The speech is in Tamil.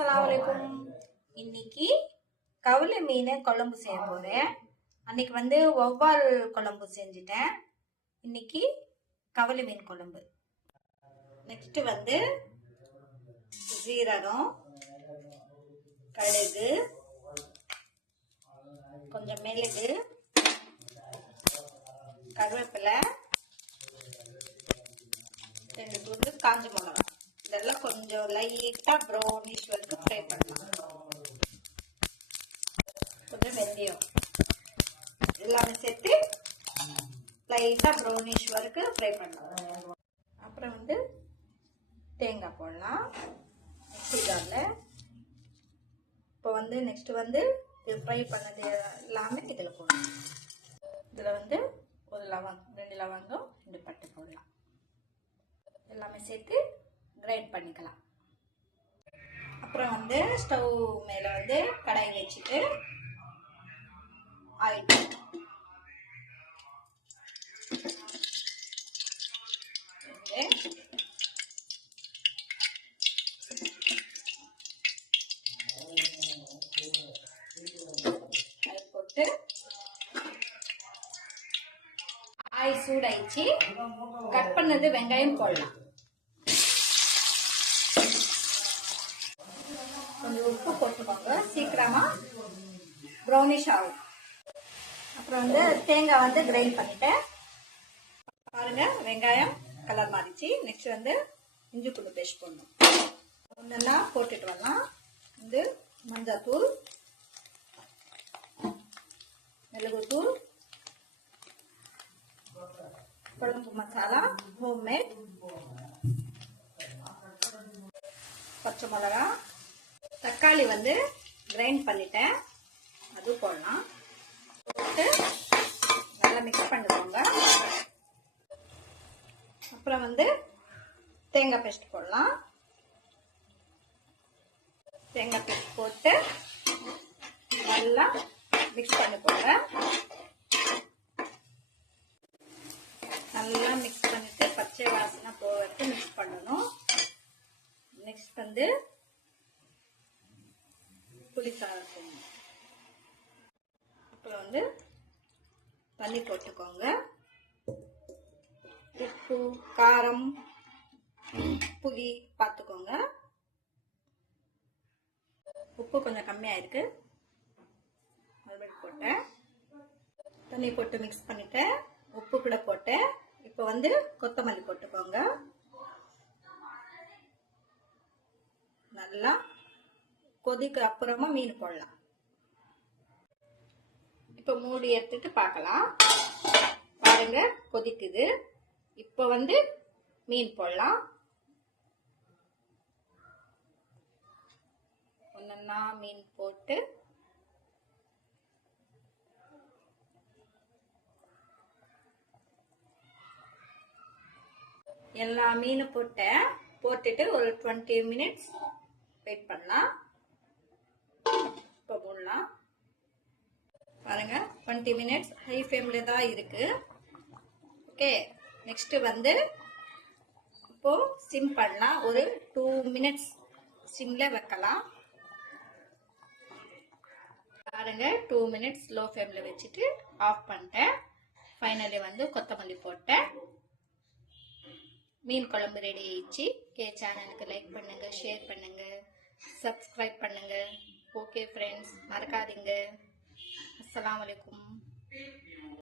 அஸ்ஸலாமு அலைக்கும். இன்னைக்கு கவுளி மீன் குழம்பு செய்ய போறேன். அன்னைக்கு வவ்வால் குழம்பு செஞ்சுட்டேன். இன்னைக்கு கவுளி மீன் குழம்பு. நெக்ஸ்ட் சீரகம், கடுகு, கொஞ்சம் மிளகு, கருவேப்பிலை, 2 துண்டு காஞ்ச மிளகாய். இதெல்லாம் கொஞ்சம் லைட்டா ப்ரௌனிஷ் வரைக்கும் ஃப்ரை பண்ணலாம். கொஞ்சம் வெந்தயம் எல்லாமே சேர்த்து லைட்டா ப்ரௌனிஷ் வரைக்கும் ஃப்ரை பண்ணலாம். அப்புறம் தேங்காய் போடலாம் மிக்ஸி ஜாரில். இப்போ நெக்ஸ்ட் இது ஃப்ரை பண்ணது எல்லாமே இதில் போடலாம். இதில் ஒரு லவங்கம், 2 லவங்கம், 2 பட்டை போடலாம். எல்லாமே சேர்த்து கிரைண்ட் பண்ணிக்கலாம். அப்புறம் ஸ்டவ் மேல கடாய் வச்சுட்டு ஆயில் போட்டு ஆயில் சூடாயிடுச்சு. கட் பண்ணது வெங்காயம் போடலாம். கொஞ்சம் உப்பு போட்டுக்கோங்க, சீக்கிரமா ப்ரௌனிஷ் ஆகும். அப்புறம் தேங்காய் கிரைண்ட் பண்ணிட்டேன். பாருங்க, வெங்காயம் கலர் மாறிச்சு. நெக்ஸ்ட் இஞ்சி பூண்டு பேஸ்ட் போடணும். ஒன்னெல்லாம் போட்டுட்டு வரலாம். மஞ்சள், மிளகுத்தூள், குழம்பு மசாலா, ஹோம்மேட், பச்சை மிளகா, தக்காளி கிரைண்ட் பண்ணிட்டேன், அது போடலாம். போட்டு நல்லா மிக்ஸ் பண்ணிக்கோங்க. அப்புறம் தேங்காய் பேஸ்ட் போடலாம். தேங்காய் பேஸ்ட் போட்டு நல்லா மிக்ஸ் பண்ணிக்கோங்க. நல்லா மிக்ஸ் பண்ணிட்டு பச்சை வாசனை போட்டு மிக்ஸ் பண்ணணும். நெக்ஸ்ட் புளி சாதம். அப்புறம் தண்ணி போட்டுக்கோங்க. உப்பு, காரம், புளி பார்த்துக்கோங்க. உப்பு கொஞ்சம் கம்மியா இருக்கு, மறுபடியும் போட்டேன். தண்ணி போட்டு மிக்ஸ் பண்ணிட்டேன், உப்பு கூட போட்டேன். இப்போ கொத்தமல்லி போட்டுக்கோங்க. நல்லா கொதிக்க அப்புறமா மீன் போடலாம். இப்ப மூடி எடுத்துட்டு பார்க்கலாம். பாருங்க, கொதிக்குது. இப்ப மீன் போடலாம். ஒன்னா மீன் போட்டு எல்லா மீனும் போட்டுட்டு ஒரு 20 மினிட்ஸ் வெயிட் பண்ணலாம். இப்போ போடலாம். பாருங்க, 20 மினிட்ஸ் ஹை ஃப்ளேம்ல தான் இருக்கு. ஓகே, நெக்ஸ்ட் இப்போ சிம் பண்ணலாம். ஒரு 2 மினிட்ஸ் சிம்ல வைக்கலாம். பாருங்க, 2 மினிட்ஸ் லோ ஃப்ளேம்ல வச்சுட்டு ஆஃப் பண்ணிட்டேன். ஃபைனலி கொத்தமல்லி போட்டேன். மீன் குழம்பு ரெடி ஆயிடுச்சு. சேனலுக்கு லைக் பண்ணுங்க, ஷேர் பண்ணுங்க, சப்ஸ்கிரைப் பண்ணுங்க. ஓகே ஃப்ரெண்ட்ஸ், மறக்காதீங்க. அஸ்ஸலாமு அலைக்கும்.